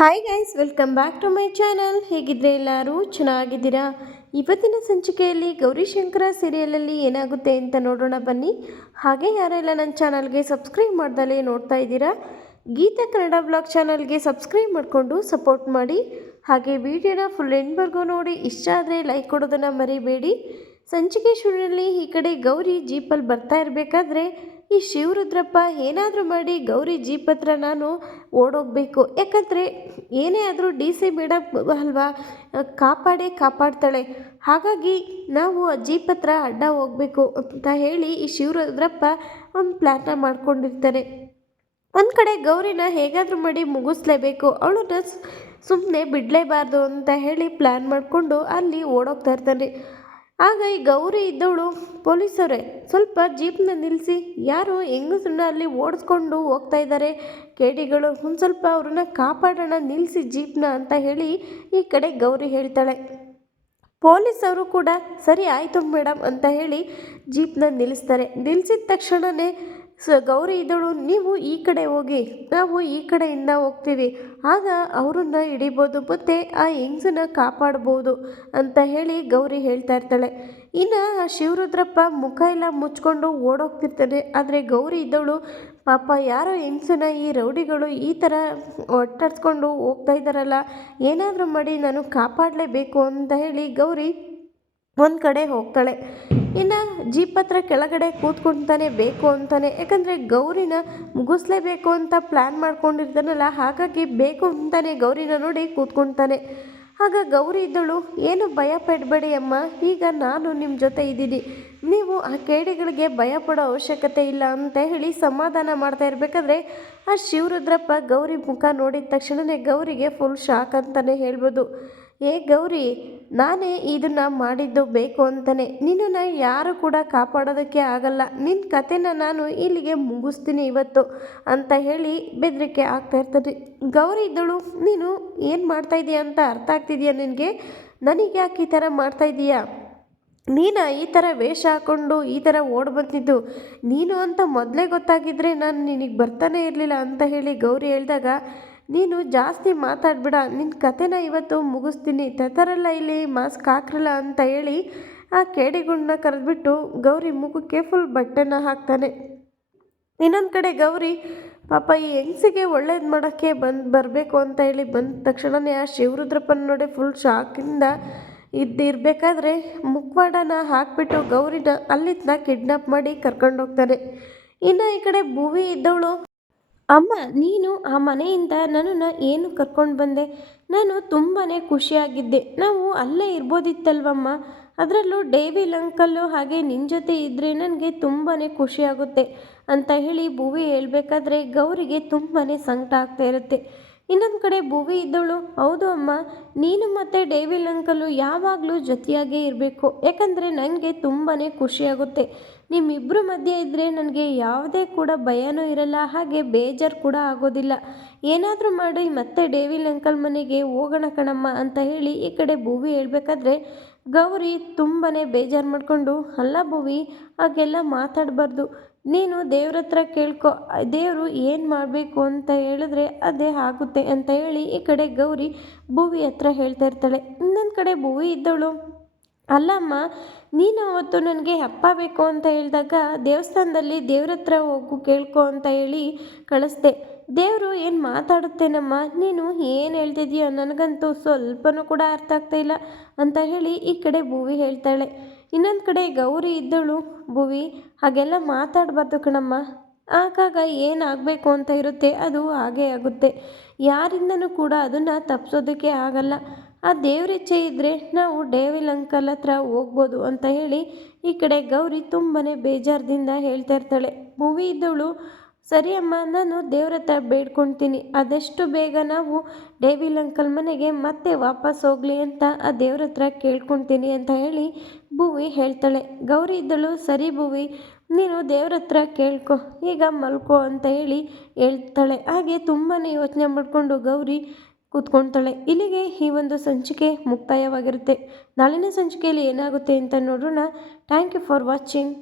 Hi guys, welcome back to my channel. ಹೇಗಿದ್ರೆ ಎಲ್ಲರೂ ಚೆನ್ನಾಗಿದ್ದೀರಾ? ಇವತ್ತಿನ ಸಂಚಿಕೆಯಲ್ಲಿ ಗೌರಿಶಂಕರ ಸೀರಿಯಲಲ್ಲಿ ಏನಾಗುತ್ತೆ ಅಂತ ನೋಡೋಣ ಬನ್ನಿ. ಹಾಗೆ ಯಾರೆಲ್ಲ ನನ್ನ ಚಾನಲ್ಗೆ ಸಬ್ಸ್ಕ್ರೈಬ್ ಮಾಡ್ದಲೇ ನೋಡ್ತಾ ಇದ್ದೀರಾ, ಗೀತಾ ಕನ್ನಡ ಬ್ಲಾಗ್ ಚಾನಲ್ಗೆ ಸಬ್ಸ್ಕ್ರೈಬ್ ಮಾಡಿಕೊಂಡು ಸಪೋರ್ಟ್ ಮಾಡಿ. ಹಾಗೆ ವಿಡಿಯೋನ ಫುಲ್ ಎಂಡ್ವರೆಗೂ ನೋಡಿ, ಇಷ್ಟ ಆದರೆ ಲೈಕ್ ಕೊಡೋದನ್ನು ಮರಿಬೇಡಿ. ಸಂಚಿಕೆ ಶುರುವಿನಲ್ಲಿ ಈ ಕಡೆ ಗೌರಿ ಜೀಪಲ್ಲಿ ಬರ್ತಾ ಇರಬೇಕಾದ್ರೆ ಈ ಶಿವರುದ್ರಪ್ಪ ಏನಾದರೂ ಮಾಡಿ ಗೌರಿ ಜೀಪ್ ಹತ್ರ ನಾನು ಓಡೋಗಬೇಕು, ಯಾಕಂದರೆ ಏನೇ ಆದರೂ DC ಮೇಡಮ್ ಅಲ್ವಾ, ಕಾಪಾಡ್ತಾಳೆ, ಹಾಗಾಗಿ ನಾವು ಆ ಜೀಪ್ ಹತ್ರ ಅಡ್ಡ ಹೋಗಬೇಕು ಅಂತ ಹೇಳಿ ಈ ಶಿವರುದ್ರಪ್ಪ ಒಂದು ಪ್ಲ್ಯಾನ್ನ ಮಾಡ್ಕೊಂಡಿರ್ತಾರೆ. ಒಂದು ಕಡೆ ಗೌರಿನ ಹೇಗಾದರೂ ಮಾಡಿ ಮುಗಿಸ್ಲೇಬೇಕು, ಅವಳನ್ನ ಸುಮ್ಮನೆ ಬಿಡಲೇಬಾರ್ದು ಅಂತ ಹೇಳಿ ಪ್ಲ್ಯಾನ್ ಮಾಡಿಕೊಂಡು ಅಲ್ಲಿ ಓಡೋಗ್ತಾ ಇರ್ತಾನೆ. ಆಗ ಈ ಗೌರಿ ಇದ್ದವಳು, ಪೊಲೀಸರೇ ಸ್ವಲ್ಪ ಜೀಪ್ನ ನಿಲ್ಲಿಸಿ, ಯಾರು ಹೆಂಗಸರನ್ನ ಅಲ್ಲಿ ಓಡಿಸ್ಕೊಂಡು ಹೋಗ್ತಾ ಇದ್ದಾರೆ ಕೇಡಿಗಳು, ಒಂದು ಸ್ವಲ್ಪ ಅವ್ರನ್ನ ಕಾಪಾಡೋಣ, ನಿಲ್ಲಿಸಿ ಜೀಪ್ನ ಅಂತ ಹೇಳಿ ಈ ಕಡೆ ಗೌರಿ ಹೇಳ್ತಾಳೆ. ಪೊಲೀಸವರು ಕೂಡ ಸರಿ ಆಯಿತು ಮೇಡಮ್ ಅಂತ ಹೇಳಿ ಜೀಪ್ನ ನಿಲ್ಲಿಸ್ತಾರೆ. ನಿಲ್ಲಿಸಿದ ತಕ್ಷಣವೇ ಗೌರಿ ಇದ್ದಳು, ನೀವು ಈ ಕಡೆ ಹೋಗಿ, ನಾವು ಈ ಕಡೆಯಿಂದ ಹೋಗ್ತೀವಿ, ಆಗ ಅವರನ್ನ ಹಿಡಿಬೋದು ಮತ್ತು ಆ ಹೆಂಗಸನ್ನ ಕಾಪಾಡ್ಬೋದು ಅಂತ ಹೇಳಿ ಗೌರಿ ಹೇಳ್ತಾ ಇರ್ತಾಳೆ. ಇನ್ನು ಆ ಶಿವರುದ್ರಪ್ಪ ಮುಖ ಎಲ್ಲ ಮುಚ್ಕೊಂಡು ಓಡೋಗ್ತಿರ್ತಾನೆ. ಆದರೆ ಗೌರಿ ಇದ್ದವಳು, ಪಾಪ ಯಾರೋ ಹೆಂಗಸನ್ನ ಈ ರೌಡಿಗಳು ಈ ಥರ ಒಟ್ಟಾಡ್ಸ್ಕೊಂಡು ಹೋಗ್ತಾ ಇದ್ದಾರಲ್ಲ, ಏನಾದರೂ ಮಾಡಿ ನಾನು ಕಾಪಾಡಲೇಬೇಕು ಅಂತ ಹೇಳಿ ಗೌರಿ ಒಂದು ಕಡೆ ಹೋಗ್ತಾಳೆ. ಇನ್ನು ಜೀಪ್ ಹತ್ರ ಕೆಳಗಡೆ ಕೂತ್ಕೊಳ್ತಾನೆ ಬೇಕು ಅಂತಾನೆ, ಯಾಕಂದರೆ ಗೌರಿನ ಮುಗಿಸ್ಲೇಬೇಕು ಅಂತ ಪ್ಲ್ಯಾನ್ ಮಾಡ್ಕೊಂಡಿರ್ತಾನಲ್ಲ, ಹಾಗಾಗಿ ಬೇಕು ಅಂತಾನೆ ಗೌರಿನ ನೋಡಿ ಕೂತ್ಕೊಳ್ತಾನೆ. ಆಗ ಗೌರಿ ಇದ್ದಳು, ಏನು ಭಯ ಪಡಬೇಡಿ ಅಮ್ಮ, ಈಗ ನಾನು ನಿಮ್ಮ ಜೊತೆ ಇದ್ದೀನಿ, ನೀವು ಆ ಕೇಡಿಗಳಿಗೆ ಭಯ ಪಡೋ ಅವಶ್ಯಕತೆ ಇಲ್ಲ ಅಂತ ಹೇಳಿ ಸಮಾಧಾನ ಮಾಡ್ತಾ ಇರಬೇಕಾದ್ರೆ ಆ ಶಿವರುದ್ರಪ್ಪ ಗೌರಿ ಮುಖ ನೋಡಿದ ತಕ್ಷಣವೇ ಗೌರಿಗೆ ಫುಲ್ ಶಾಕ್ ಅಂತಲೇ ಹೇಳ್ಬೋದು. ಗೌರಿ, ನಾನೇ ಇದನ್ನು ಮಾಡಿದ್ದು ಬೇಕು ಅಂತಲೇ, ನಿನ್ನನ್ನು ಯಾರು ಕೂಡ ಕಾಪಾಡೋದಕ್ಕೆ ಆಗಲ್ಲ, ನಿನ್ನ ಕತೆನ ನಾನು ಇಲ್ಲಿಗೆ ಮುಗಿಸ್ತೀನಿ ಇವತ್ತು ಅಂತ ಹೇಳಿ ಬೆದರಿಕೆ ಆಗ್ತಾ ಇರ್ತಾರೆ. ಗೌರಿ ಇದ್ದಳು, ನೀನು ಏನು ಮಾಡ್ತಾಯಿದ್ದೀಯ ಅಂತ ಅರ್ಥ ಆಗ್ತಿದೆಯಾ ನಿನಗೆ? ನನಗೆ ಯಾಕೆ ಈ ಥರ ಮಾಡ್ತಾಯಿದ್ದೀಯಾ? ನೀನು ಈ ಥರ ವೇಷ ಹಾಕ್ಕೊಂಡು ಈ ಥರ ಓಡಿ ಬಂದಿದ್ದು ನೀನು ಅಂತ ಮೊದಲೇ ಗೊತ್ತಾಗಿದ್ದರೆ ನಾನು ನಿನಗೆ ಬರ್ತಾನೆ ಇರಲಿಲ್ಲ ಅಂತ ಹೇಳಿ ಗೌರಿ ಹೇಳಿದಾಗ, ನೀನು ಜಾಸ್ತಿ ಮಾತಾಡ್ಬೇಡ, ನಿನ್ನ ಕತೆನ ಇವತ್ತು ಮುಗಿಸ್ತೀನಿ, ತತರಲ್ಲ ಇಲ್ಲಿ ಮಾಸ್ಕ್ ಹಾಕ್ರಲ್ಲ ಅಂತ ಹೇಳಿ ಆ ಕೇಡಿಗಳನ್ನ ಕರೆದ್ಬಿಟ್ಟು ಗೌರಿ ಮುಖಕ್ಕೆ ಫುಲ್ ಬಟ್ಟೆನ ಹಾಕ್ತಾನೆ. ಇನ್ನೊಂದು ಕಡೆ ಗೌರಿ ಪಾಪ ಈ ಹೆಂಗಸಿಗೆ ಒಳ್ಳೇದು ಮಾಡೋಕ್ಕೆ ಬರಬೇಕು ಅಂತ ಹೇಳಿ ಬಂದ ತಕ್ಷಣವೇ ಆ ಶಿವರುದ್ರಪ್ಪನ ನೋಡಿ ಫುಲ್ ಶಾಕಿಂದ ಇರಬೇಕಾದ್ರೆ ಮುಖವಾಡನ ಹಾಕಿಬಿಟ್ಟು ಗೌರಿನ ಅಲ್ಲಿಂದ ಕಿಡ್ನಾಪ್ ಮಾಡಿ ಕರ್ಕೊಂಡು ಹೋಗ್ತಾನೆ. ಇನ್ನು ಈ ಕಡೆ ಭುವಿ ಇದ್ದವಳು, ಅಮ್ಮ ನೀನು ಆ ಮನೆಯಿಂದ ನನ್ನನ್ನು ಏನು ಕರ್ಕೊಂಡು ಬಂದೆ, ನಾನು ತುಂಬಾ ಖುಷಿಯಾಗಿದ್ದೆ, ನಾವು ಅಲ್ಲೇ ಇರ್ಬೋದಿತ್ತಲ್ವಮ್ಮ, ಅದರಲ್ಲೂ ಡೇವಿಲ್ ಅಂಕಲ್ಲು ಹಾಗೆ ನಿನ್ನ ಜೊತೆ ಇದ್ದರೆ ನನಗೆ ತುಂಬಾ ಖುಷಿಯಾಗುತ್ತೆ ಅಂತ ಹೇಳಿ ಭುವಿ ಹೇಳಬೇಕಾದ್ರೆ ಗೌರಿಗೆ ತುಂಬಾ ಸಂಕಟ ಆಗ್ತಾ ಇರುತ್ತೆ. ಇನ್ನೊಂದು ಕಡೆ ಭುವಿ ಇದ್ದವಳು, ಹೌದು ಅಮ್ಮ, ನೀನು ಮತ್ತು ಡೇವಿಲ್ ಅಂಕಲು ಯಾವಾಗಲೂ ಜೊತೆಯಾಗೇ ಇರಬೇಕು, ಯಾಕಂದರೆ ನನಗೆ ತುಂಬಾ ಖುಷಿಯಾಗುತ್ತೆ, ನಿಮ್ಮಿಬ್ಬರ ಮಧ್ಯೆ ಇದ್ದರೆ ನನಗೆ ಯಾವುದೇ ಕೂಡ ಭಯನೂ ಇರಲ್ಲ, ಹಾಗೆ ಬೇಜಾರು ಕೂಡ ಆಗೋದಿಲ್ಲ, ಏನಾದರೂ ಮಾಡಿ ಮತ್ತೆ ಡೇವಿಲ್ ಅಂಕಲ್ ಮನೆಗೆ ಹೋಗೋಣ ಕಣಮ್ಮ ಅಂತ ಹೇಳಿ ಈ ಕಡೆ ಭುವಿ ಹೇಳಬೇಕಾದ್ರೆ ಗೌರಿ ತುಂಬಾ ಬೇಜಾರು ಮಾಡಿಕೊಂಡು, ಅಲ್ಲ ಭುವಿ, ಹಾಗೆಲ್ಲ ಮಾತಾಡಬಾರ್ದು, ನೀನು ದೇವ್ರ ಹತ್ರ ಕೇಳ್ಕೊ, ದೇವರು ಏನು ಮಾಡಬೇಕು ಅಂತ ಹೇಳಿದ್ರೆ ಅದೇ ಆಗುತ್ತೆ ಅಂತ ಹೇಳಿ ಈ ಕಡೆ ಗೌರಿ ಭುವಿ ಹತ್ರ ಹೇಳ್ತಾ ಇರ್ತಾಳೆ. ಇನ್ನೊಂದು ಕಡೆ ಭುವಿ ಇದ್ದವಳು, ಅಲ್ಲಮ್ಮ, ನೀನು ಅವತ್ತು ನನಗೆ ಅಪ್ಪ ಬೇಕು ಅಂತ ಹೇಳಿದಾಗ ದೇವಸ್ಥಾನದಲ್ಲಿ ದೇವ್ರ ಹತ್ರ ಹೋಗು ಕೇಳ್ಕೊ ಅಂತ ಹೇಳಿ ಕಳಿಸ್ದೆ, ದೇವರು ಏನು ಮಾತಾಡುತ್ತೇನಮ್ಮ, ನೀನು ಏನು ಹೇಳ್ತಿದ್ದೀಯ, ನನಗಂತೂ ಸ್ವಲ್ಪನೂ ಕೂಡ ಅರ್ಥ ಆಗ್ತಾ ಇಲ್ಲ ಅಂತ ಹೇಳಿ ಈ ಕಡೆ ಭುವಿ ಹೇಳ್ತಾಳೆ. ಇನ್ನೊಂದು ಕಡೆ ಗೌರಿ ಇದ್ದಳು, ಭುವಿ ಹಾಗೆಲ್ಲ ಮಾತಾಡಬಾರ್ದು ಕಣಮ್ಮ, ಆಗಾಗ ಏನಾಗಬೇಕು ಅಂತ ಇರುತ್ತೆ ಅದು ಹಾಗೇ ಆಗುತ್ತೆ, ಯಾರಿಂದನೂ ಕೂಡ ಅದನ್ನು ತಪ್ಪಿಸೋದಕ್ಕೆ ಆಗಲ್ಲ, ಆ ದೇವ್ರಿಚ್ಛೆ ಇದ್ದರೆ ನಾವು ಡೇವಿಲ್ ಅಂಕಲ್ ಹತ್ರ ಹೋಗ್ಬೋದು ಅಂತ ಹೇಳಿ ಈ ಕಡೆ ಗೌರಿ ತುಂಬಾ ಬೇಜಾರದಿಂದ ಹೇಳ್ತಾ ಇರ್ತಾಳೆ. ಭುವಿ ಇದ್ದವಳು, ಸರಿ ಅಮ್ಮ, ನಾನು ದೇವ್ರ ಹತ್ರ ಬೇಡ್ಕೊಳ್ತೀನಿ, ಆದಷ್ಟು ಬೇಗ ನಾವು ಡೇವಿಲ್ ಅಂಕಲ್ ಮನೆಗೆ ಮತ್ತೆ ವಾಪಸ್ ಹೋಗಲಿ ಅಂತ ಆ ದೇವ್ರ ಹತ್ರ ಕೇಳ್ಕೊಳ್ತೀನಿ ಅಂತ ಹೇಳಿ ಭುವಿ ಹೇಳ್ತಾಳೆ. ಗೌರಿ ಇದ್ದಳು, ಸರಿ ಭುವಿ, ನೀನು ದೇವ್ರ ಹತ್ರ ಕೇಳ್ಕೊ, ಈಗ ಮಲ್ಕೋ ಅಂತ ಹೇಳಿ ಹೇಳ್ತಾಳೆ. ಹಾಗೆ ತುಂಬಾ ಯೋಚನೆ ಮಾಡಿಕೊಂಡು ಗೌರಿ ಕೂತ್ಕೊಳ್ತಾಳೆ. ಇಲ್ಲಿಗೆ ಈ ಒಂದು ಸಂಚಿಕೆ ಮುಕ್ತಾಯವಾಗಿರುತ್ತೆ. ನಾಳಿನ ಸಂಚಿಕೆಯಲ್ಲಿ ಏನಾಗುತ್ತೆ ಅಂತ ನೋಡೋಣ. Thank you for watching.